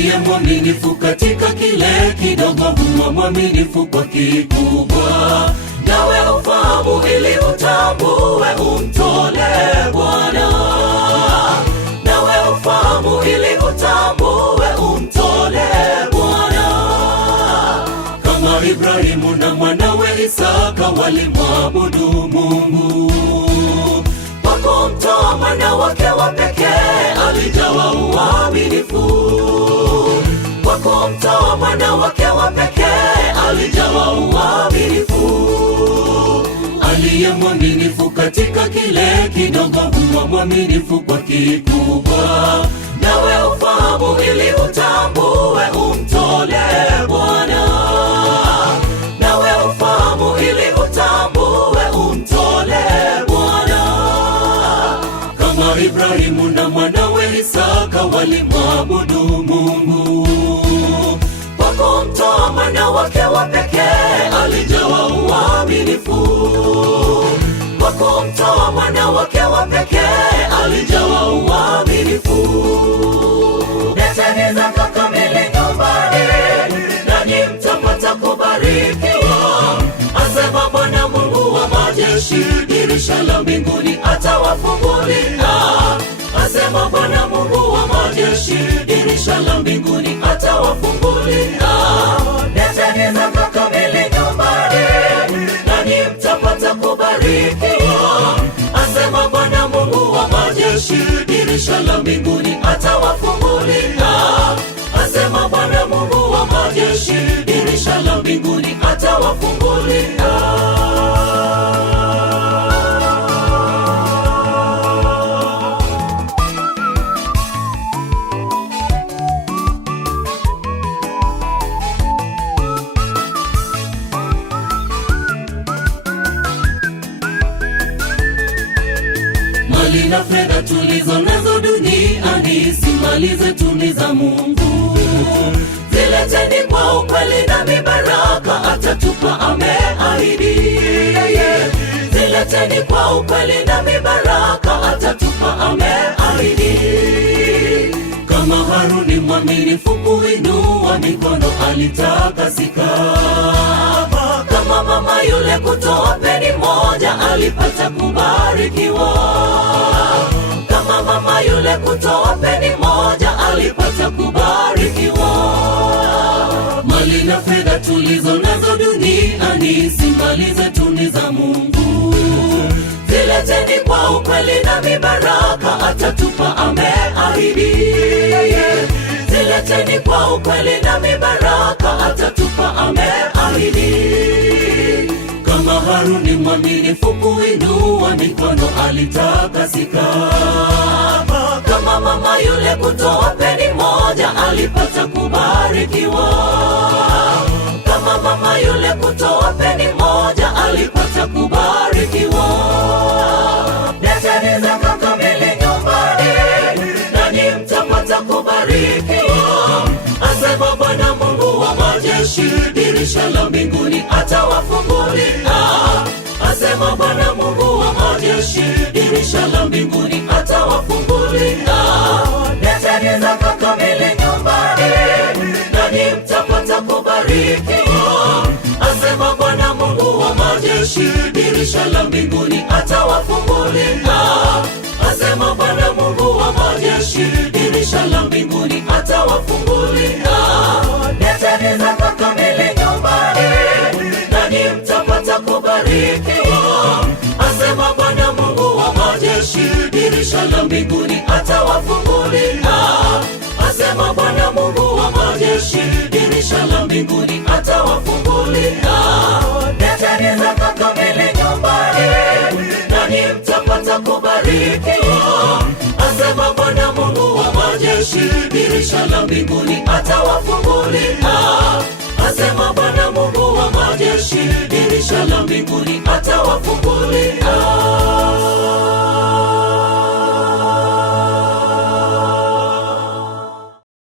aliye mwaminifu katika kile kidogo huwa mwaminifu kwa kikubwa. Nawe ufahamu ili utambue, umtolee Bwana. Nawe ufahamu ili utambue, umtolee Bwana. Kama Ibrahimu na mwanawe Isaka walimwabudu Mungu, kwa kumtoa mwana wake wa pekee alijawa uaminifu. Kwa kumtoa mwana wake wa pekee alijawa uaminifu. Aliye mwaminifu katika kile kidogo huwa mwaminifu kwa kikubwa. Nawe ufahamu ili utambue, umtolee Bwana. Nawe ufahamu ili utambue, umtolee Bwana. Kama Ibrahimu na mwanawe Isaka walimwabudu Mungu, kwa kumtoa mwana wake wa pekee alijawa uaminifu. Kwa kumtoa mwana wake wa pekee alijawa uaminifu. Leteni zaka kamili nyumbani, nanyi mtapata kubarikiwa, asema Bwana Mungu wa majeshi. Dirisha la mbinguni atawafungulia, asema Bwana Mungu wa majeshi. Dirisha la mbinguni atawafungulia. Leteni zaka kamili nyumbani, nanyi mtapata kubarikiwa, asema Bwana Mungu wa majeshi. Dirisha la mbinguni atawafungulia, asema Bwana Mungu wa majeshi. Dirisha la mbinguni atawafungulia. Mali na fedha tulizo nazo duniani si mali zetu, ni za Mungu. Zileteni kwa ukweli na mibaraka atatupa, ameahidi. Zileteni kwa ukweli na mibaraka atatupa, ameahidi. Kama Haruni mwaminifu kuinua mikono alitakasika. Kama mama yule kutoa peni moja alipata kubarikiwa. Kama mama yule kutoa peni moja alipata kubarikiwa. Mali na fedha tulizo nazo duniani si mali zetu, ni za Mungu. Zileteni kwa ukweli na mibaraka atatupa, ameahidi. Zileteni kwa ukweli na mibaraka atatupa, ameahidi. Kama Haruni mwaminifu kuinua mikono alitakasika. Kama mama yule kutoa peni moja alipata kubarikiwa. Kama mama yule kutoa peni moja alipata kubarikiwa. Leteni zaka kamili nyumbani, nanyi mtapata kubarikiwa, asema Bwana Mungu wa majeshi. Dirisha la mbinguni atawafungulia, asema Bwana Mungu wa majeshi. Dirisha la mbinguni atawafungulia. Leteni zaka kamili nyumbani, nanyi mtapata kubarikiwa, asema Bwana Mungu wa majeshi. Dirisha la mbinguni atawafungulia, asema Bwana Mungu wa majeshi. Dirisha la mbinguni atawafungulia. Leteni zaka kamili nyumbani, nanyi mtapata kubarikiwa, asema Bwana Mungu wa majeshi. Dirisha la mbinguni atawafungulia, asema Bwana Mungu wa majeshi. Dirisha la mbinguni atawafungulia. Leteni zaka kamili nyumbani, nanyi mtapata kubarikiwa, asema Bwana Mungu wa majeshi. Dirisha la mbinguni atawafungulia, asema Bwana Mungu wa majeshi. Dirisha la mbinguni atawafungulia.